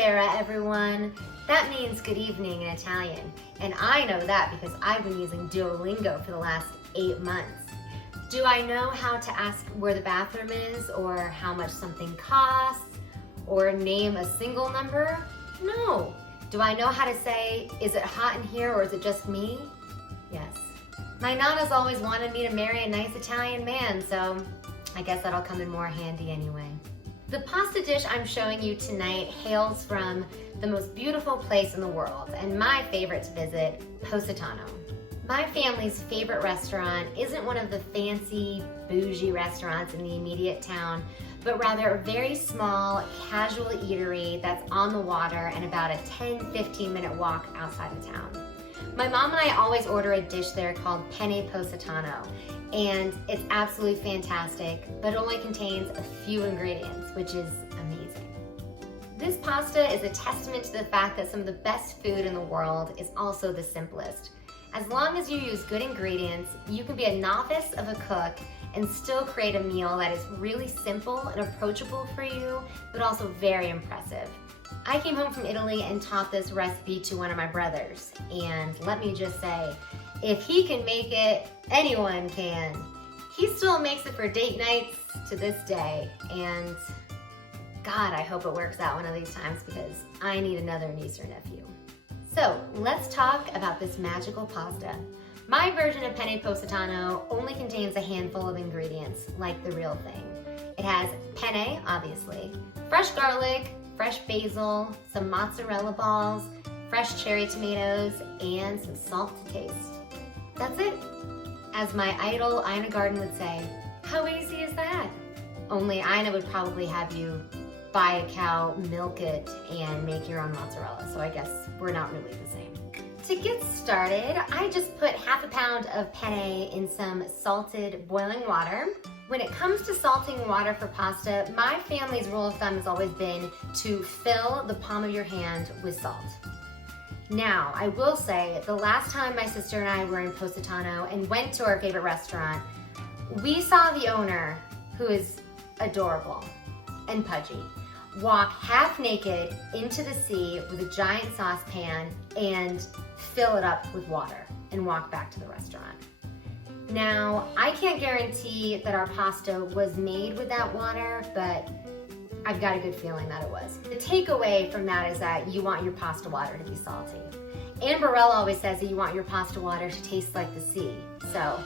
Buonasera, everyone. That means good evening in Italian. And I know that because I've been using Duolingo for the last 8 months. Do I know how to ask where the bathroom is, or how much something costs, or name a single number? No. Do I know how to say, is it hot in here or is it just me? Yes. My Nana's always wanted me to marry a nice Italian man, so I guess that'll come in more handy anyway. The pasta dish I'm showing you tonight hails from the most beautiful place in the world, and my favorite to visit, Positano. My family's favorite restaurant isn't one of the fancy, bougie restaurants in the immediate town, but rather a very small, casual eatery that's on the water and about a 10-15 minute walk outside the town. My mom and I always order a dish there called Penne Positano, and it's absolutely fantastic, but only contains a few ingredients, which is amazing. This pasta is a testament to the fact that some of the best food in the world is also the simplest. As long as you use good ingredients, you can be a novice of a cook and still create a meal that is really simple and approachable for you, but also very impressive. I came home from Italy and taught this recipe to one of my brothers, and let me just say, if he can make it, anyone can. He still makes it for date nights to this day, and God, I hope it works out one of these times because I need another niece or nephew. So let's talk about this magical pasta. My version of Penne Positano only contains a handful of ingredients, like the real thing. It has penne, obviously, fresh garlic, fresh basil, some mozzarella balls, fresh cherry tomatoes, and some salt to taste. That's it. As my idol Ina Garten would say, how easy is that? Only Ina would probably have you buy a cow, milk it, and make your own mozzarella, so I guess we're not really the same. To get started, I just put half a pound of penne in some salted boiling water. When it comes to salting water for pasta, my family's rule of thumb has always been to fill the palm of your hand with salt. Now, I will say, the last time my sister and I were in Positano and went to our favorite restaurant, we saw the owner, who is adorable and pudgy, walk half naked into the sea with a giant saucepan and fill it up with water and walk back to the restaurant. Now, I can't guarantee that our pasta was made with that water, but I've got a good feeling that it was. The takeaway from that is that you want your pasta water to be salty. Anne Burrell always says that you want your pasta water to taste like the sea, so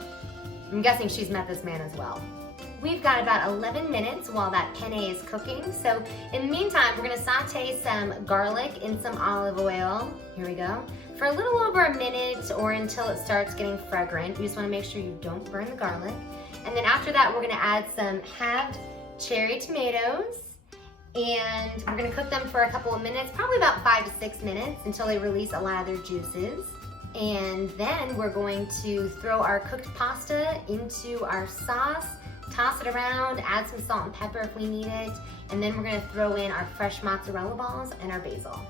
I'm guessing she's met this man as well. We've got about 11 minutes while that penne is cooking, so in the meantime, we're gonna saute some garlic in some olive oil. Here we go. For a little over a minute or until it starts getting fragrant. You just wanna make sure you don't burn the garlic. And then after that, we're gonna add some halved cherry tomatoes, and we're gonna cook them for a couple of minutes, probably about 5 to 6 minutes until they release a lot of their juices. And then we're going to throw our cooked pasta into our sauce, toss it around, add some salt and pepper if we need it, and then we're gonna throw in our fresh mozzarella balls and our basil.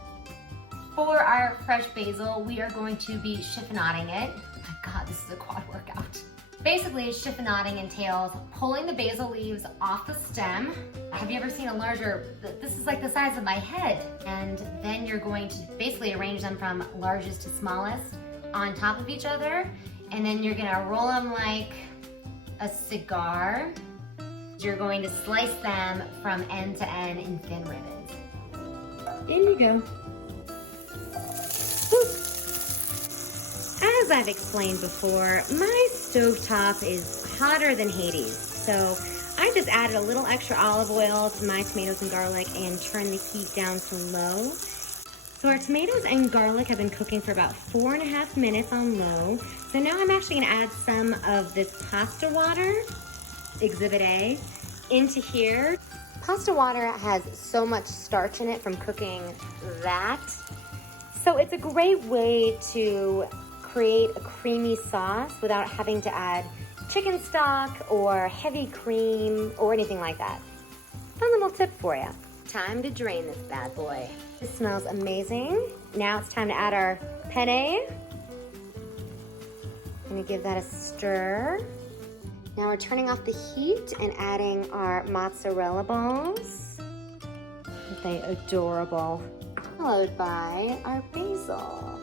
For our fresh basil, we are going to be chiffonading it. Oh my God, this is a quad workout. Basically, chiffonading entails pulling the basil leaves off the stem. Have you ever seen a larger, this is like the size of my head. And then you're going to basically arrange them from largest to smallest on top of each other. And then you're gonna roll them like a cigar. You're going to slice them from end to end in thin ribbons. In you go. As I've explained before, my stovetop is hotter than Hades, so I just added a little extra olive oil to my tomatoes and garlic and turned the heat down to low. So our tomatoes and garlic have been cooking for about 4.5 minutes on low. So now I'm actually gonna add some of this pasta water, Exhibit A, into here. Pasta water has so much starch in it from cooking that. So it's a great way to create a creamy sauce without having to add chicken stock or heavy cream or anything like that. Fun little tip for you. Time to drain this bad boy. This smells amazing. Now it's time to add our penne. I'm gonna give that a stir. Now we're turning off the heat and adding our mozzarella balls. Aren't they adorable? followed by our basil.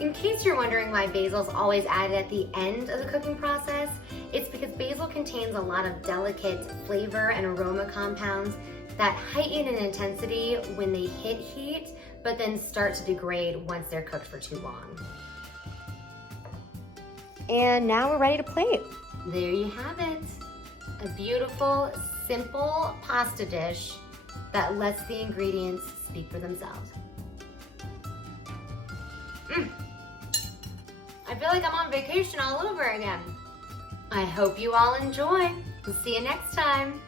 In case you're wondering why basil is always added at the end of the cooking process, it's because basil contains a lot of delicate flavor and aroma compounds that heighten in intensity when they hit heat, but then start to degrade once they're cooked for too long. And now we're ready to plate. There you have it. A beautiful, simple pasta dish that lets the ingredients speak for themselves. I feel like I'm on vacation all over again. I hope you all enjoy. We'll see you next time.